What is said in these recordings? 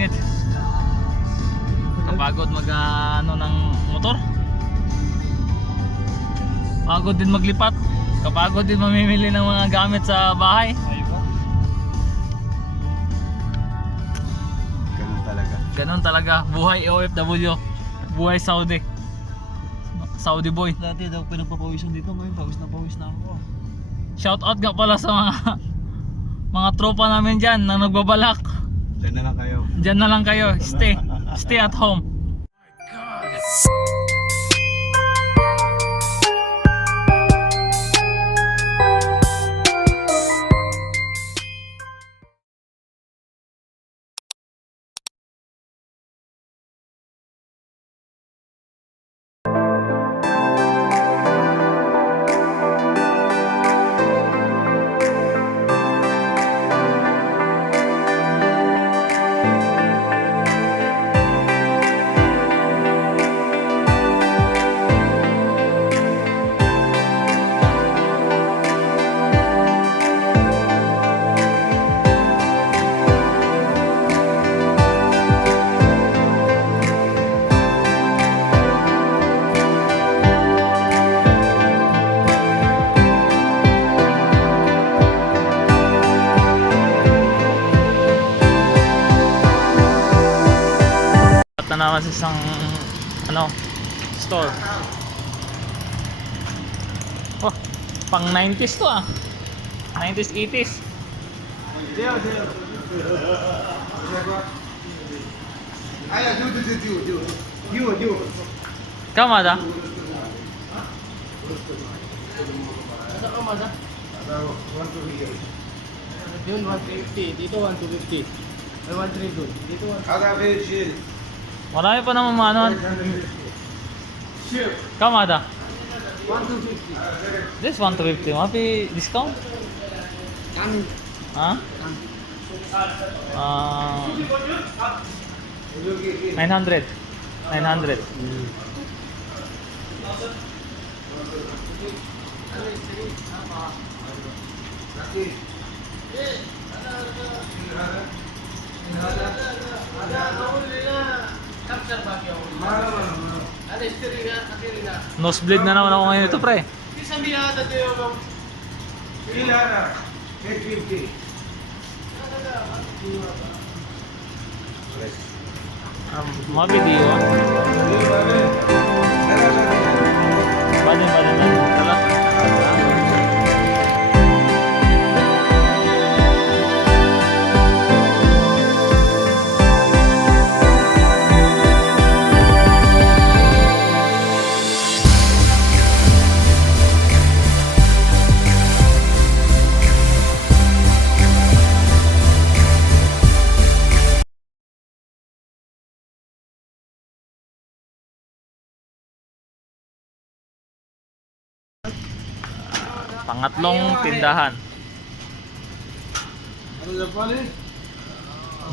init. Kapagod mag ano ng motor. Pagod din maglipat. Kapagod din mamimili ng mga gamit sa bahay. Ganun talaga. Ganun talaga. Buhay OFW. Buhay Saudi. Saudi boy. Dati daw pinagpapawisan dito, ngayon pawis na ako. Shout out nga pala sa mga tropa namin dyan na nagbabalak. Diyan na lang kayo. Diyan na lang kayo. Stay at home. Na naman sa isang store. Oh, pang 90s to 90s, 80s. Kamada? Yun 150, dito 150. May 130 doon. Dito 150. Marami pa naman manuan. Kamada? 150. This 150. Mapi discount? Kami. Ha? 900. 900. Nosebleed na naman ako ngayon ito, pre. Mga video. Badin. Tala. Pangatlong tindahan.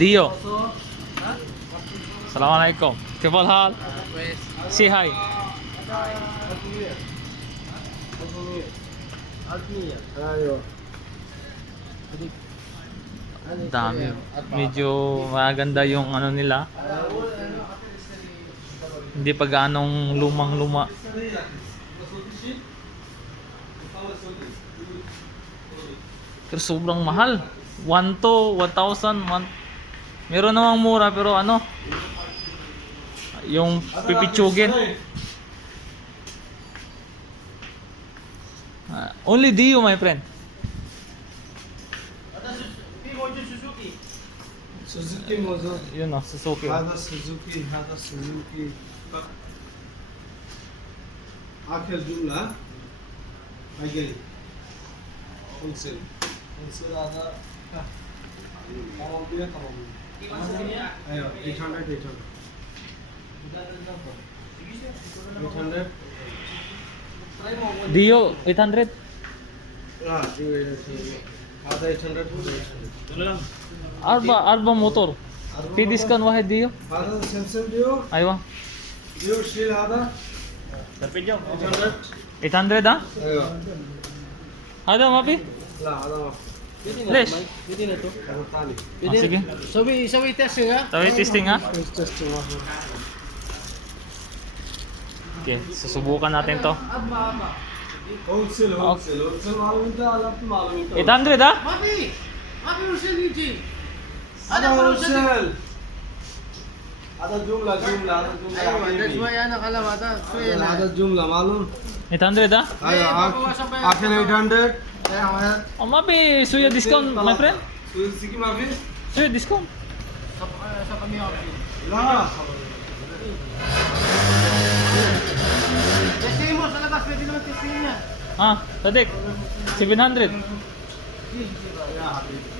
Dio. Assalamualaikum. Kebal hal? Say hi. Dami. Medyo maganda yung ano nila. Hindi pa ganong lumang-luma. Pero sobrang mahal. 1 to 1,000. Meron namang mura pero ano, yung pipitsugin. Only Dio, my friend. Suzuki motor. Yun o, Suzuki. Hada Suzuki. Akhir jumlah. Again. Wholesale ada. Tamam dia. Ayo, 800. 800. Dio, 800. Ah, ada 800. Arba motor. Pidis kan wahid Dio. Ada Samsung Dio. Aywa. Dio shield ada. 800. 800 ah? Ayo. Ada mapi? La, ada. Pwede na Les. to, Mike. Pwede na to. Oh, sige. Sabi testing ha? Sabi testing ha. Testing ako. Okay, susubukan natin to. Wholesale, wholesale, wholesale मालूम था, अलग तो मालूम था। 800 ha? Mapi! Mapi Hussein Yuji! आधा wholesale, आधा जुमला, जुमला, आधा Ayun, that's जुमला। why yan nakalamata. So yan आधा जुमला मालूम? 800 ha? आया, आखिर 800, आया, Oh, mapi suya discount, my friend. सुई की माफी? Suya discount. Sa kami ako. ना, Testing mo sa labas, pwede naman testing niya. Ah, Sadik. 700.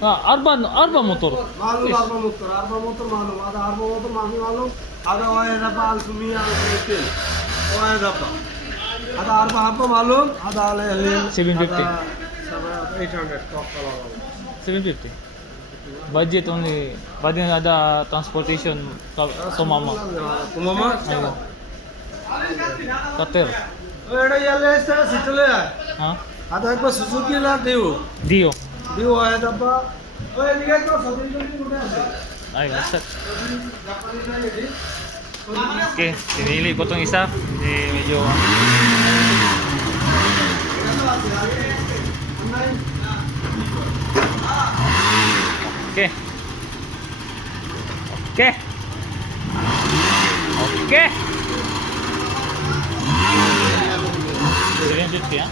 Ah, Arba motor. मालूम आर्बा मोटर मालूम, आधा आर्बा मोटर माफी मालूम, आधा वाया डब्बा आलसुमिया आलसुमिया, वाया डब्बा, आधा आर्बा मालूम, आधा आले 750. 800 टॉप का 750. Budget only. Budget ada transportation sumama. कुमामा Ayun. Cutter. एड़ा याले ऐसा सिटले है Ha? आधा एक बार सुजुकी ला देव Dio. देव आया डब्बा ओए निकल तो सभी जल्दी उठे Ay, what's Okay, pinili ko tong isa. Hindi medyo Okay. Okay. Okay. 750 ha?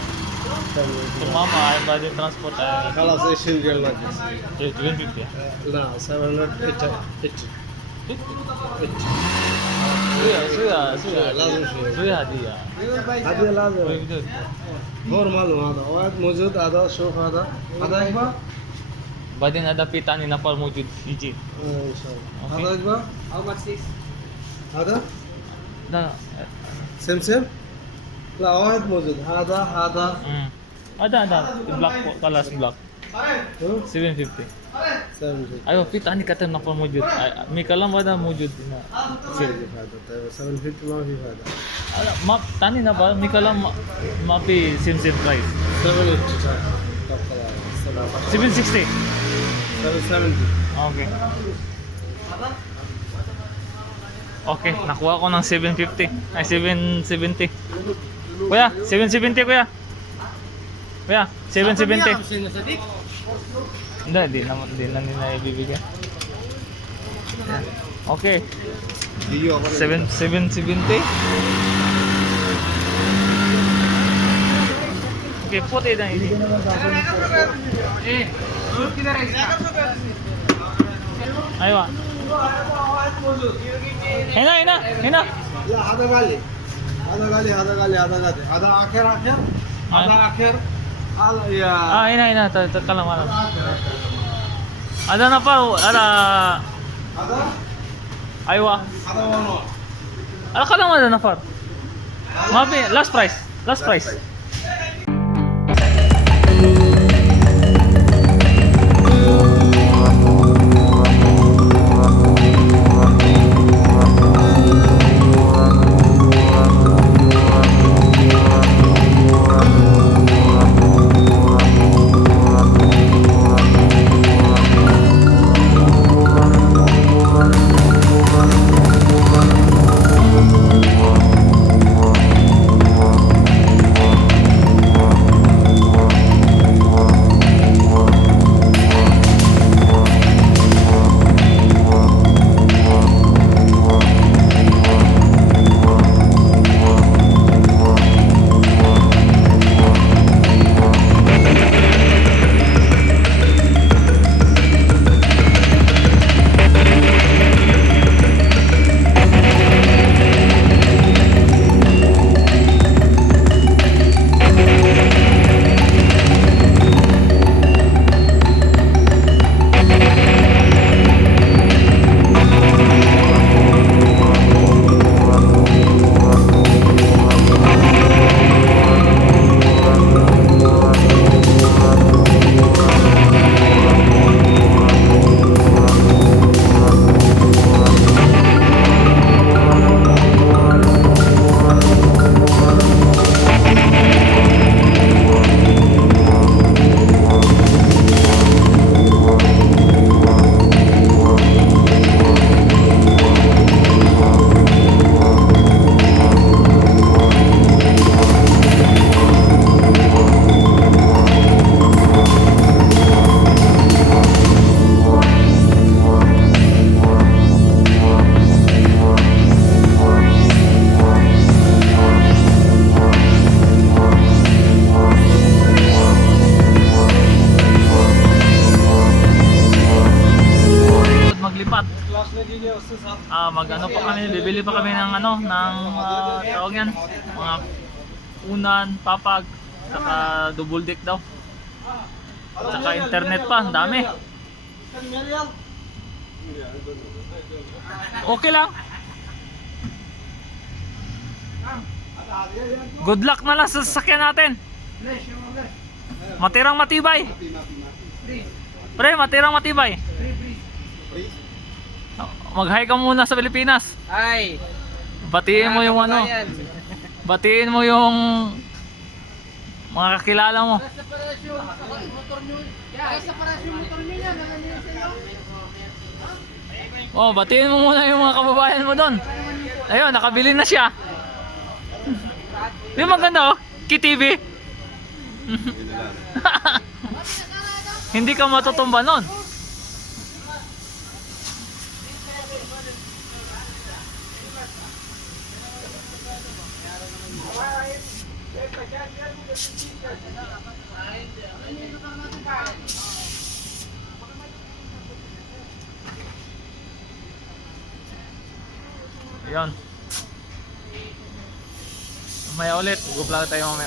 Sumama ay budget transport ay खाला से सिंगल ना 750 ha? ना 700 Suya लाजम से Suya hadiah. आधे लाजम Begitu. और मालूम आधा वायद मौजूद आधा शोक आधा एक बार Badin ada pita ni Napal mujud hiji. इंशाल्लाह आधा एक बार How much is? आधा Da. सेम सेम ला वायद मौजूद आधा आधा Ada black po, kalas black. 750. 750 Ayo pita ni kata Napal mujud. Mi kalam ada mujud na. Sir. 750 ما في فائدة Ala map tani na ba mi kalam mapi sim price. 780 टॉप का 760. 770 Okay. Okay, nakuha ko ng 750. Ay 770. Kuya, 770 kuya. Kuya, 770. Hussein na Sadik. Hindi na nila ibibigay. Yan. Okay, दियो 770. Okay, put it down. Eh, दूर किधर है इसका? Aywa. Hina. لا هذا غالي هذا غالي هذا غالي هذا غالي هذا آخر هذا آخر على يا Ah, hina. Kalam. Ada na pa, ada. هذا Aywa. هذا وانو Ala kalam ada na par. Mapi, last price. Mag-ano pa kami, bibili pa kami ng ano, ng tawag yan, mga unan, papag, saka double deck daw. Saka internet pa, ang dami. Okay lang. Good luck na lang sa sasakyan natin. Matirang matibay. Pre, matirang matibay. Mag-hi ka muna sa Pilipinas. Ay! Batiin mo yung ano. Batiin mo yung mga kakilala mo. Sa paras yung motor nyo. Sa paras yung motor nyo yan. Oh, batiin mo muna yung mga kababayan mo doon. Ayun, nakabili na siya. Di maganda oh, KTV. Hindi ka matutumba nun. Ayan. Mamaya ulit, mag-vlog tayo mamaya.